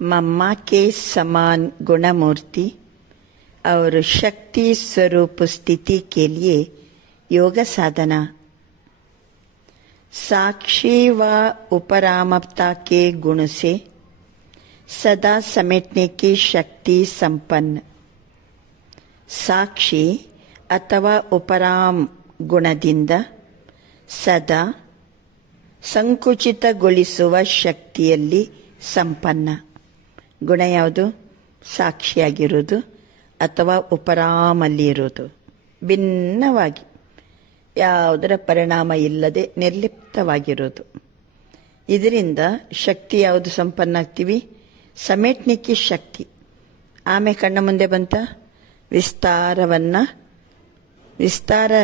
मम्मा के समान गुणमूर्ति और शक्ति स्वरूप स्थिति के लिए योग साधना। साक्षी व उपरामता के गुण से सदा समेटने की शक्ति संपन्न। ಸಾಕ್ಷಿ ಅಥವಾ ಉಪರಾಮ್ ಗುಣದಿಂದ ಸದಾ ಸಂಕುಚಿತಗೊಳಿಸುವ ಶಕ್ತಿಯಲ್ಲಿ ಸಂಪನ್ನ. ಗುಣ ಯಾವುದು? ಸಾಕ್ಷಿಯಾಗಿರುವುದು ಅಥವಾ ಉಪರಾಮಲ್ಲಿ ಇರುವುದು, ಭಿನ್ನವಾಗಿ ಯಾವುದರ ಪರಿಣಾಮ ಇಲ್ಲದೆ ನಿರ್ಲಿಪ್ತವಾಗಿರುವುದು. ಇದರಿಂದ ಶಕ್ತಿ ಯಾವುದು ಸಂಪನ್ನ ಆಗ್ತೀವಿ? ಸಮೇಟ್ನಿಕ್ಕಿ ಶಕ್ತಿ. ಆಮೇಲೆ ಕಣ್ಣ ಮುಂದೆ ಬಂತ ವಿಸ್ತಾರ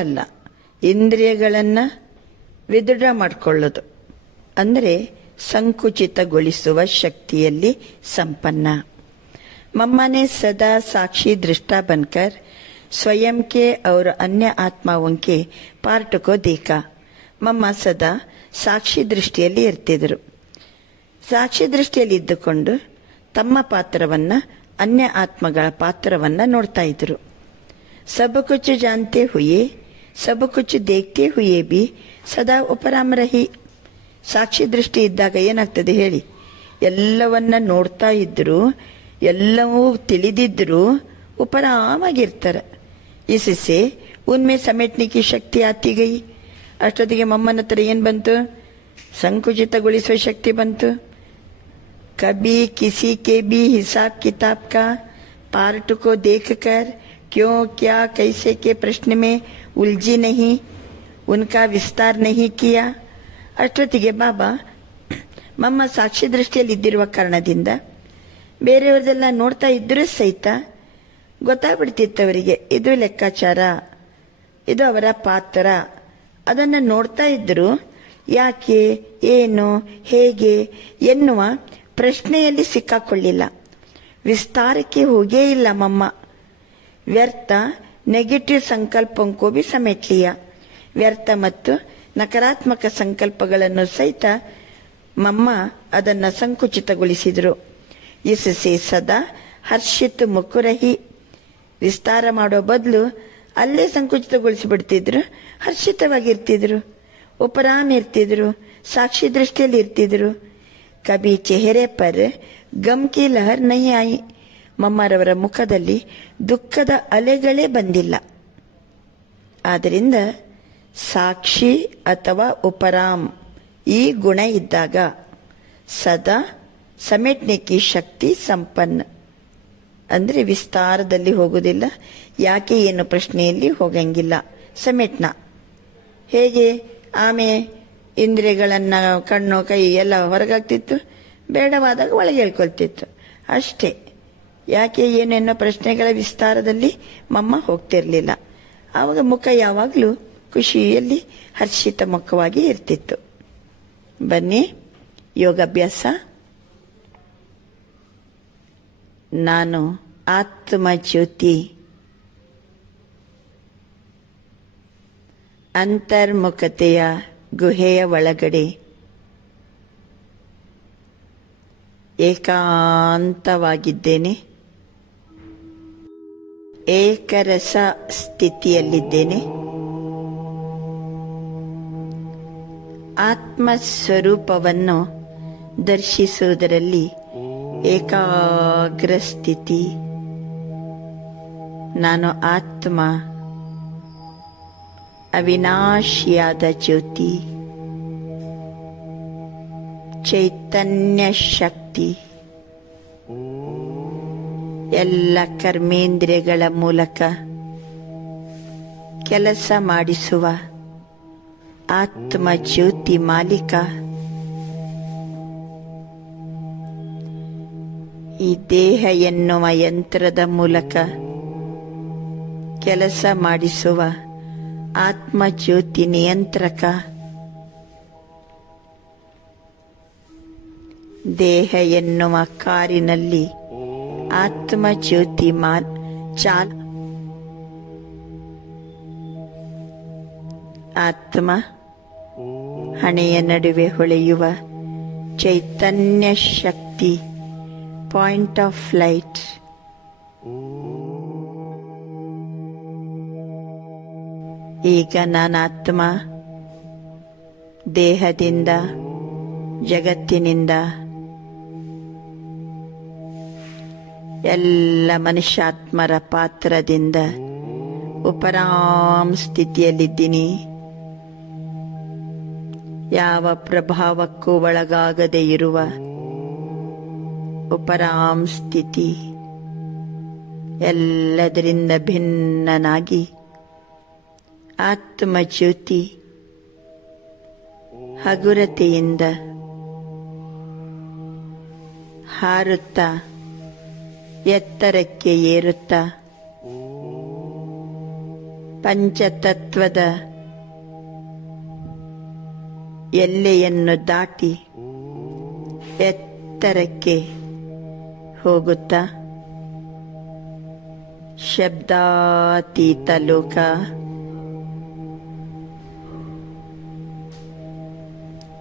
ಅಲ್ಲ, ಇಂದ್ರಿಯಗಳನ್ನು ವಿದೃಢ ಮಾಡಿಕೊಳ್ಳೋದು ಅಂದರೆ ಸಂಕುಚಿತಗೊಳಿಸುವ ಶಕ್ತಿಯಲ್ಲಿ संपन्न। मम्मा ने सदा साक्षी दृष्टा बनकर स्वयं के और अन्य आत्माओं के पार्ट को देखा। मम्मा सदा ಸಾಕ್ಷಿ ದೃಷ್ಟಿಯಲ್ಲಿ ಇರ್ತಿದ್ರು. ಸಾಕ್ಷಿ ದೃಷ್ಟಿಯಲ್ಲಿ ಇದ್ದುಕೊಂಡು ತಮ್ಮ ಪಾತ್ರವನ್ನು, अन्य आत्मಗಳ ಪಾತ್ರವನ್ನು ನೋಡ್ತಾ ಇದ್ರು. सब कुछ जानते हुए, सब कुछ देखते हुए भी ಸದಾ ಉಪರಾಮ ರಹಿ. ಸಾಕ್ಷಿ ದೃಷ್ಟಿ ಇದ್ದಾಗ ಏನಾಗ್ತದೆ ಹೇಳಿ? ಎಲ್ಲವನ್ನ ನೋಡ್ತಾ ಇದ್ರು, ಎಲ್ಲವೂ ತಿಳಿದಿದ್ರು, ಉಪರಾಮಾಗಿರ್ತಾರೆ. इससे उनमें समेटने की शक्ति आती गई. ಅಷ್ಟೊತ್ತಿಗೆ ಮಮ್ಮನ ಹತ್ರ ಏನ್ ಬಂತು? ಸಂಕುಚಿತಗೊಳಿಸುವ ಶಕ್ತಿ ಬಂತು. कभी किसी के भी हिसाब किताब का पार्ट को देखकर क्यों, क्या, कैसे के प्रश्न में उलझी नहीं, उनका विस्तार नहीं किया. ಅಷ್ಟೊತ್ತಿಗೆ ಬಾಬಾ ಮಮ್ಮ ಸಾಕ್ಷಿ ದೃಷ್ಟಿಯಲ್ಲಿ ಇದ್ದಿರುವ ಕಾರಣದಿಂದ ಬೇರೆಯವ್ರದೆಲ್ಲ ನೋಡ್ತಾ ಇದ್ರೂ ಸಹಿತ ಗೊತ್ತಾಗ್ಬಿಡ್ತಿತ್ತು ಅವರಿಗೆ, ಇದು ಲೆಕ್ಕಾಚಾರ, ಇದು ಅವರ ಪಾತ್ರ. ಅದನ್ನು ನೋಡ್ತಾ ಇದ್ರು. ಯಾಕೆ, ಏನು, ಹೇಗೆ ಎನ್ನುವ ಪ್ರಶ್ನೆಯಲ್ಲಿ ಸಿಕ್ಕಾಕೊಳ್ಳಿಲ್ಲ. ವಿಸ್ತಾರಕ್ಕೆ ಹೋಗೇ ಇಲ್ಲ ಮಮ್ಮ. ವ್ಯರ್ಥ ನೆಗೆಟಿವ್ ಸಂಕಲ್ಪಕ್ಕೂ ಬಿ ಸಮೇಟ್ ಲಿಯಾ. ವ್ಯರ್ಥ ಮತ್ತು ನಕಾರಾತ್ಮಕ ಸಂಕಲ್ಪಗಳನ್ನು ಸಹಿತ ಮಮ್ಮ ಅದನ್ನು ಸಂಕುಚಿತಗೊಳಿಸಿದ್ರು. इससे ಸದಾ ಹರ್ಷಿತ್ ಮುಕುರಹಿ. ವಿಸ್ತಾರ ಮಾಡೋ ಬದಲು ಅಲ್ಲೇ ಸಂಕುಚಿತಗೊಳಿಸಿಬಿಡ್ತಿದ್ರು, ಹರ್ಷಿತವಾಗಿರ್ತಿದ್ರು, ಉಪರಾಮ್ ಇರ್ತಿದ್ರು, ಸಾಕ್ಷಿ ದೃಷ್ಟಿಯಲ್ಲಿ ಇರ್ತಿದ್ರು. ಕಬಿ ಚೆಹರೆ ಪರ್ ಗಮ್ ಕಿ ಲಹರ್ ನೈ ಆಯಿ. ಮಮ್ಮರವರ ಮುಖದಲ್ಲಿ ದುಃಖದ ಅಲೆಗಳೇ ಬಂದಿಲ್ಲ. ಆದ್ದರಿಂದ ಸಾಕ್ಷಿ ಅಥವಾ ಉಪರಾಮ್ ಈ ಗುಣ ಇದ್ದಾಗ ಸದಾ ಸಮೇಟ್ನೆ ಕಿ ಶಕ್ತಿ ಸಂಪನ್ನ. ಅಂದರೆ ವಿಸ್ತಾರದಲ್ಲಿ ಹೋಗುವುದಿಲ್ಲ, ಯಾಕೆ ಏನು ಪ್ರಶ್ನೆಯಲ್ಲಿ ಹೋಗಂಗಿಲ್ಲ. ಸಮೇಟ್ನ ಹೇಗೆ? ಆಮೆ ಇಂದ್ರಿಯಗಳನ್ನು, ಕಣ್ಣು, ಕೈ ಎಲ್ಲ ಹೊರಗಾಗ್ತಿತ್ತು, ಬೇಡವಾದಾಗ ಒಳಗೆ ಹೇಳ್ಕೊಳ್ತಿತ್ತು ಅಷ್ಟೇ. ಯಾಕೆ ಏನೇನೋ ಪ್ರಶ್ನೆಗಳ ವಿಸ್ತಾರದಲ್ಲಿ ಮಮ್ಮ ಹೋಗ್ತಿರ್ಲಿಲ್ಲ. ಆವಾಗ ಮುಖ ಯಾವಾಗಲೂ ಖುಷಿಯಲ್ಲಿ ಹರ್ಷಿತ ಮುಖವಾಗಿ ಇರ್ತಿತ್ತು. ಬನ್ನಿ ಯೋಗಾಭ್ಯಾಸ. ನಾನು ಆತ್ಮ ಜ್ಯೋತಿ, ಅಂತರ್ಮುಖತೆಯ ಗುಹೆಯ ಒಳಗಡೆ ಏಕಾಂತವಾಗಿದ್ದೇನೆ. ಏಕರಸ ಸ್ಥಿತಿಯಲ್ಲಿದ್ದೇನೆ. ಆತ್ಮಸ್ವರೂಪವನ್ನು ದರ್ಶಿಸುವುದರಲ್ಲಿ ಏಕಾಗ್ರ ಸ್ಥಿತಿ. ನಾನು ಆತ್ಮ, ಅವಿನಾಶಿಯಾದ ಜ್ಯೋತಿ, ಚೈತನ್ಯ ಶಕ್ತಿ. ಎಲ್ಲ ಕರ್ಮೇಂದ್ರಿಯಗಳ ಮೂಲಕ ಕೆಲಸ ಮಾಡಿಸುವ ಆತ್ಮ ಜ್ಯೋತಿ ಮಾಲೀಕ. ಈ ದೇಹ ಎನ್ನುವ ಯಂತ್ರದ ಮೂಲಕ ಕೆಲಸ ಮಾಡಿಸುವ ಆತ್ಮ ಜ್ಯೋತಿ ನಿಯಂತ್ರಕ. ದೇಹ ಎನ್ನುವ ಕಾರಿನಲ್ಲಿ ಆತ್ಮ ಜ್ಯೋತಿ ಆತ್ಮ ಹಣೆಯ ನಡುವೆ ಹೊಳೆಯುವ ಚೈತನ್ಯ ಶಕ್ತಿ ಪಾಯಿಂಟ್ ಆಫ್ ಲೈಟ್. ಈಗ ನಾನಾತ್ಮ ದೇಹದಿಂದ, ಜಗತ್ತಿನಿಂದ, ಎಲ್ಲ ಮನುಷ್ಯಾತ್ಮರ ಪಾತ್ರದಿಂದ ಉಪರಾಮ್ ಸ್ಥಿತಿಯಲ್ಲಿದ್ದೀನಿ. ಯಾವ ಪ್ರಭಾವಕ್ಕೂ ಒಳಗಾಗದೇ ಇರುವ ಉಪರಾಮ್ ಸ್ಥಿತಿ, ಎಲ್ಲದರಿಂದ ಭಿನ್ನನಾಗಿ ಆತ್ಮಜ್ಯೋತಿ ಹಗುರತೆಯಿಂದ ಹಾರುತ್ತಾ ಎತ್ತರಕ್ಕೆ ಏರುತ್ತಾ ಪಂಚತತ್ವದ ಎಲ್ಲೆಯನ್ನು ದಾಟಿ ಎತ್ತರಕ್ಕೆ ಹೋಗುತ್ತಾ ಶಬ್ದಾತೀತ ಲೋಕ,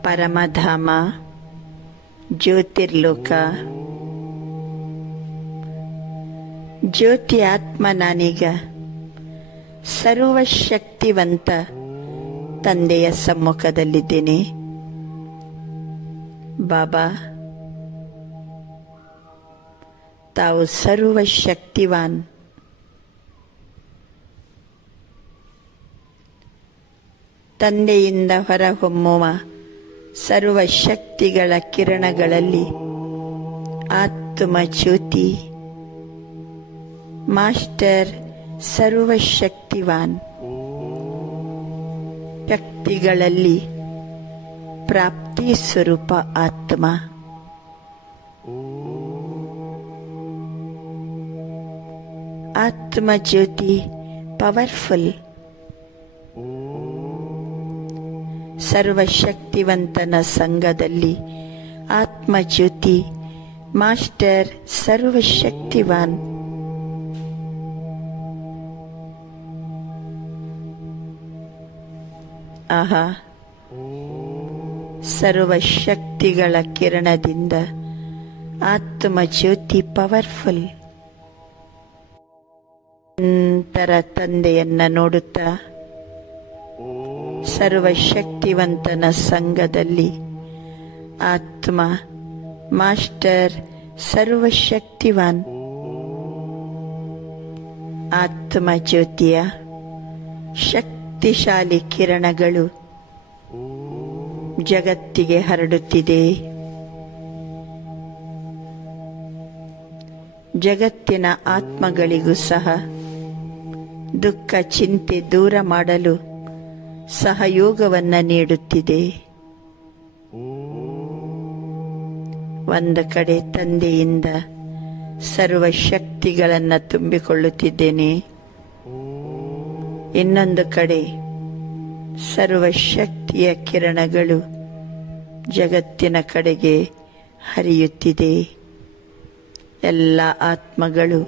ಪರಮಧಾಮ, ಜ್ಯೋತಿರ್ಲೋಕ, ಜ್ಯೋತಿ ಆತ್ಮ ನಾನೀಗ ಸರ್ವಶಕ್ತಿವಂತ ತಂದೆಯ ಸಮ್ಮುಖದಲ್ಲಿದ್ದೇನೆ. ಬಾಬಾ, ತಾವು ಸರ್ವಶಕ್ತಿವಾನ್. ತಂದೆಯಿಂದ ಹೊರಹೊಮ್ಮುವ ಸರ್ವಶಕ್ತಿಗಳ ಕಿರಣಗಳಲ್ಲಿ ಆತ್ಮ ಜ್ಯೋತಿ ಮಾಸ್ಟರ್ ಸರ್ವಶಕ್ತಿವಾನ್. ಶಕ್ತಿಗಳಲ್ಲಿ ಪ್ರಾಪ್ತಿ ಸ್ವರೂಪ ಆತ್ಮ. ಆತ್ಮ ಜ್ಯೋತಿ ಪವರ್ಫುಲ್. ಸರ್ವಶಕ್ತಿವಂತನ ಸಂಘದಲ್ಲಿ ಆತ್ಮ ಜ್ಯೋತಿ ಮಾಸ್ಟರ್ ಸರ್ವಶಕ್ತಿವಾನ್. ಆಹಾ, ಸರ್ವಶಕ್ತಿಗಳ ಕಿರಣದಿಂದ ಆತ್ಮ ಜ್ಯೋತಿ ಪವರ್ಫುಲ್. ನಂತರ ತಂದೆಯನ್ನ ನೋಡುತ್ತಾ ಸರ್ವಶಕ್ತಿವಂತನ ಸಂಘದಲ್ಲಿ ಆತ್ಮ ಮಾಸ್ಟರ್ ಸರ್ವಶಕ್ತಿವಾನ್. ಆತ್ಮ ಜ್ಯೋತಿಯ ಶಕ್ತಿಶಾಲಿ ಕಿರಣಗಳು ಜಗತ್ತಿಗೆ ಹರಡುತ್ತಿದೆ. ಜಗತ್ತಿನ ಆತ್ಮಗಳಿಗೂ ಸಹ ದುಃಖ ಚಿಂತೆ ದೂರ ಮಾಡಲು ಸಹಯೋಗವನ್ನು ನೀಡುತ್ತಿದೆ. ಒಂದು ಕಡೆ ತಂದೆಯಿಂದ ಸರ್ವಶಕ್ತಿಗಳನ್ನು ತುಂಬಿಕೊಳ್ಳುತ್ತಿದ್ದೇನೆ, ಇನ್ನೊಂದು ಕಡೆ ಸರ್ವಶಕ್ತಿಯ ಕಿರಣಗಳು ಜಗತ್ತಿನ ಕಡೆಗೆ ಹರಿಯುತ್ತಿದೆ. ಎಲ್ಲ ಆತ್ಮಗಳು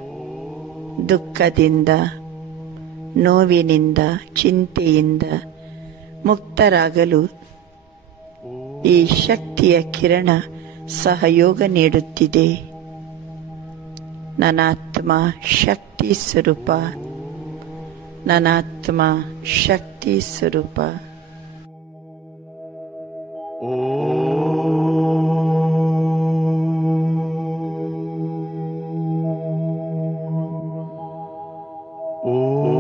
ದುಃಖದಿಂದ, ನೋವಿನಿಂದ, ಚಿಂತೆಯಿಂದ ಮುಕ್ತರಾಗಲು ಈ ಶಕ್ತಿಯ ಕಿರಣ ಸಹಯೋಗ ನೀಡುತ್ತಿದೆ. ನನಾತ್ಮ ಶಕ್ತಿ ಸ್ವರೂಪ, ನನಾತ್ಮ ಶಕ್ತಿ ಸ್ವರೂಪ. ಓ